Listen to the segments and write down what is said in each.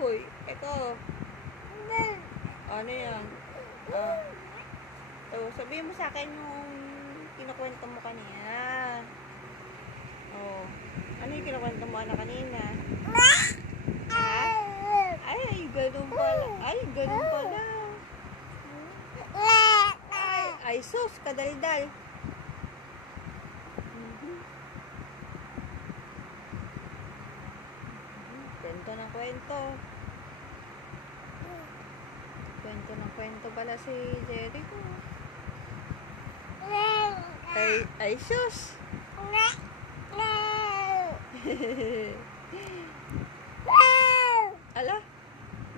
Uy, ito. Ano yan? Sabihin mo sa akin yung kinukwento mo kanina. Ano yung kinukwento mo kanina? Ha? Ay, ganun pala. Ay, ganun pala. Ay, sus, kadaldal. Kwento ng kwento. Kwento ng kwento pala si Jericho. Ay, sus. Ala,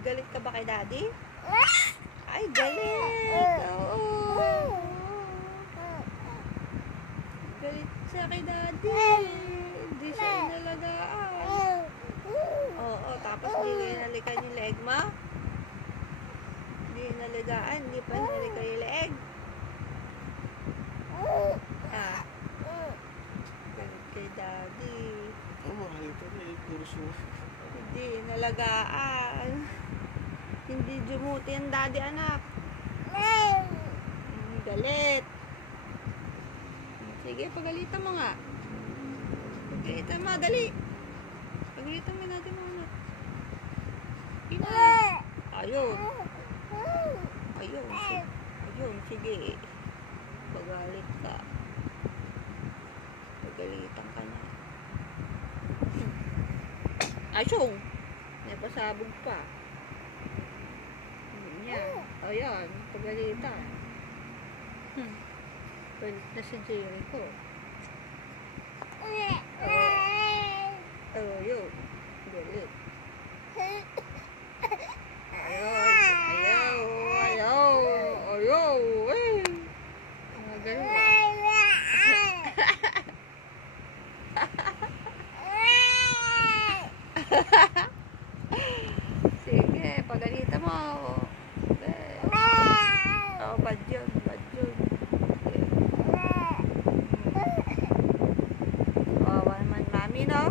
galit ka ba kay daddy? Ay, galit. Oo. Galit siya kay daddy. Hindi siya inalagaan. Oo, tapos hindi inalikan yung leg mo? Hindi inalagaan, hindi pa inalikan yung leg. Galit kay daddy. Hindi inalagaan. Hindi dumuti ang daddy, anak. Galit. Sige, pagalitan mo nga. Pagalitan mo, dali. Pagalitan mo natin mo, anak. Ayun. Ayun, sige. Pagalit ka. Pagalitan ka na. Asyong. May pasabog pa. Yan. Ayan. Pagalitan. Galit na si Jericho. Ayun. Galit. Ayaw. Galit. Sige, pagalitan mo. Bad yun. Kawawa naman mami, no?